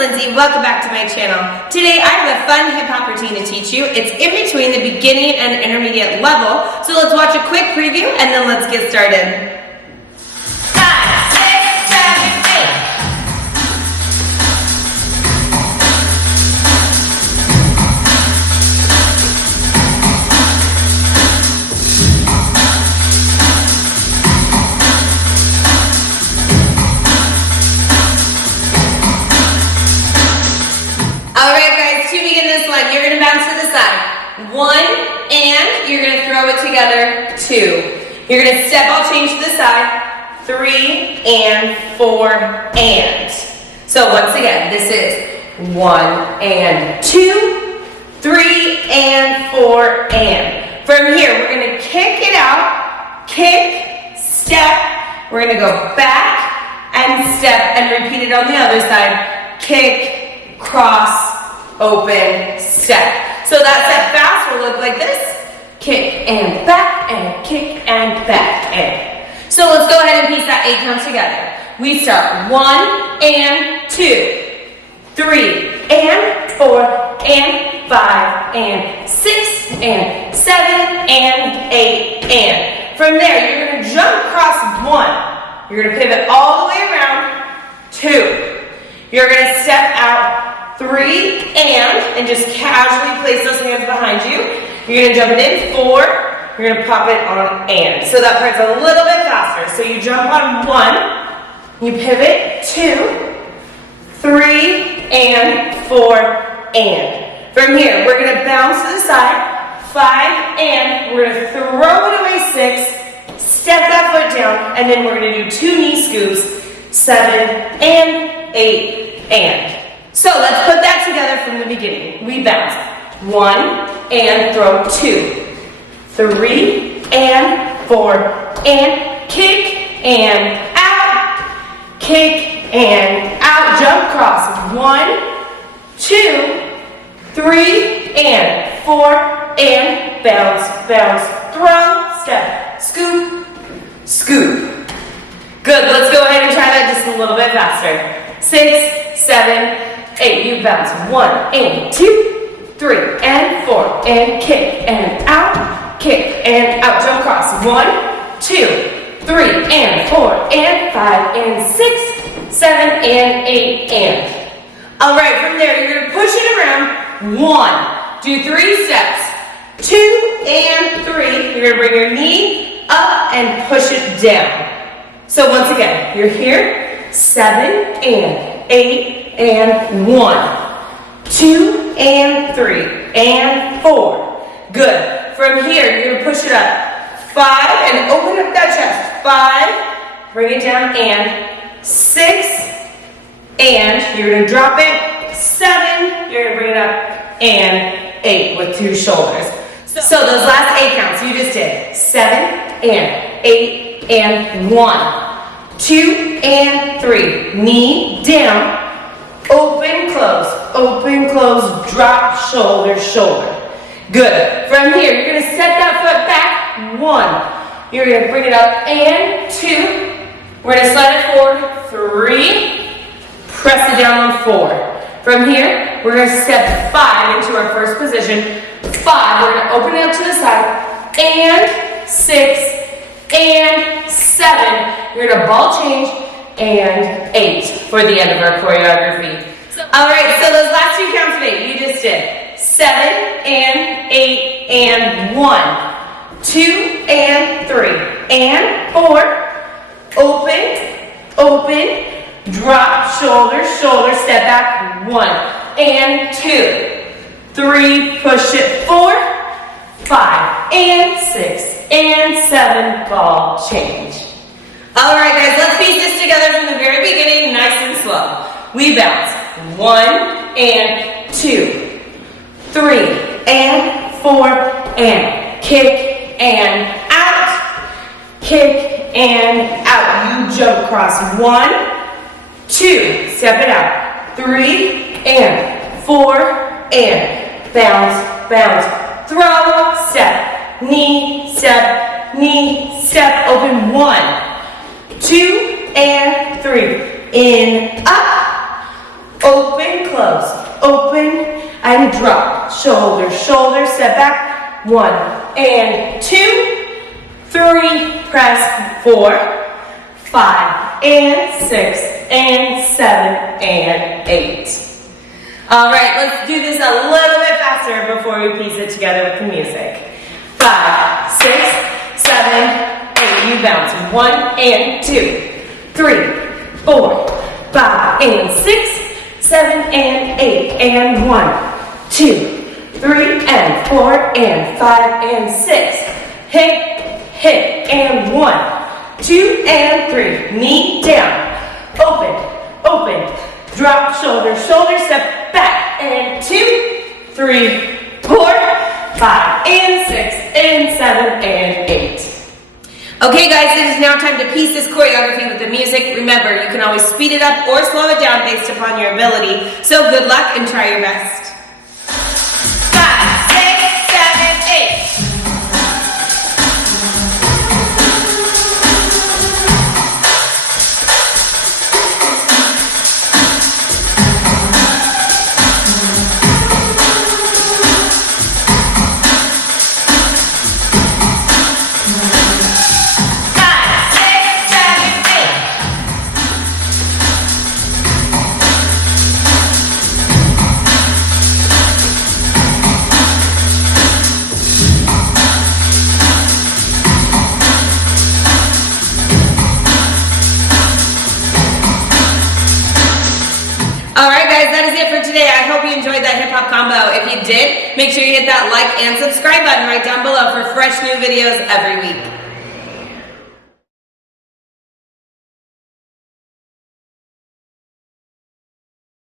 Lindsay. Welcome back to my channel. Today I have a fun hip-hop routine to teach you. It's in between the beginning and intermediate level. So let's watch a quick preview and then let's get started. 5, 6, 7, 8. Alright guys, to begin this leg, you're going to bounce to the side. 1, and you're going to throw it together. 2. You're going to step all change to the side. 3, and 4, and. So once again, this is 1, and 2, 3, and 4, and. From here, we're going to kick it out, kick, step. We're going to go back and step and repeat it on the other side. Kick, cross, open, step. So that step fast will look like this. Kick and back and kick and back and. So let's go ahead and piece that 8 count together. We start 1 and 2, 3 and 4 and 5 and 6 and 7 and 8 and. From there, you're going to jump across 1. You're going to pivot all the way around. 2. You're going to step out. 3, and just casually place those hands behind you. You're going to jump it in. 4, you're going to pop it on and. So that part's a little bit faster. So you jump on 1, you pivot, 2, 3, and 4, and. From here, we're going to bounce to the side, 5, and we're going to throw it away, 6, step that foot down, and then we're going to do 2 knee scoops, 7, and 8, and. So let's put that together from the beginning. We bounce. 1, and throw 2, 3, and 4, and kick, and out, kick, and out, jump cross. 1, 2, 3, and 4, and bounce, bounce, throw, step, scoop, scoop. Good, let's go ahead and try that just a little bit faster. 6, 7, 8, you bounce. 1, and 2, 3, and 4, and kick, and out, kick, and out, jump cross. 1, 2, 3, and 4, and 5, and 6, 7, and 8, and. All right, from there, you're gonna push it around. 1, do 3 steps. 2, and 3, you're gonna bring your knee up and push it down. So once again, you're here, 7, and 8, and 1, 2, and 3, and 4. Good. From here, you're going to push it up. 5, and open up that chest. 5, bring it down, and 6, and you're going to drop it. 7, you're going to bring it up, and 8 with 2 shoulders. So those last 8 counts you just did. 7, and 8, and 1, 2, and 3. Knee down. Open, close, drop, shoulder, shoulder. Good. From here, you're going to set that foot back. 1. You're going to bring it up, and 2. We're going to slide it forward. 3. Press it down on 4. From here, we're going to step 5 into our first position. 5. We're going to open it up to the side. And 6. And 7. You're going to ball change. And 8 for the end of our choreography. Alright, so those last 2 counts of 8 you just did. 7, and 8, and 1, 2, and 3, and 4. Open, drop, shoulder, shoulder, step back. 1, and 2, 3, push it, 4, 5, and 6, and 7, ball change. Alright guys, let's piece this together from the very beginning, nice and slow. We bounce. 1, and 2, 3, and 4, and kick, and out, kick, and out. You jump across. 1, 2, step it out. 3, and 4, and bounce, bounce, throw, step, knee, step, open. 1, 2, and 3, in, up, open, close, open, and drop. Shoulder, shoulder, step back. 1 and 2, 3, press 4, 5 and 6 and 7 and 8. All right, let's do this a little bit faster before we piece it together with the music. 5, 6, 7, 8. You bounce. 1 and 2, 3, 4, 5 and 6, 7 and 8. And 1, 2, 3 and 4 and 5 and 6. Hip, hip, and 1, 2 and 3. Knee down. Open, open. Drop, shoulder, shoulder, step back. And 2, 3, 4, 5 and 6 and 7 and 8. Okay guys, it is now time to piece this choreography with the music. Remember, you can always speed it up or slow it down based upon your ability. So good luck and try your best. 5, 6, 7, 8. Alright guys, that is it for today. I hope you enjoyed that hip hop combo. If you did, make sure you hit that like and subscribe button right down below for fresh new videos every week.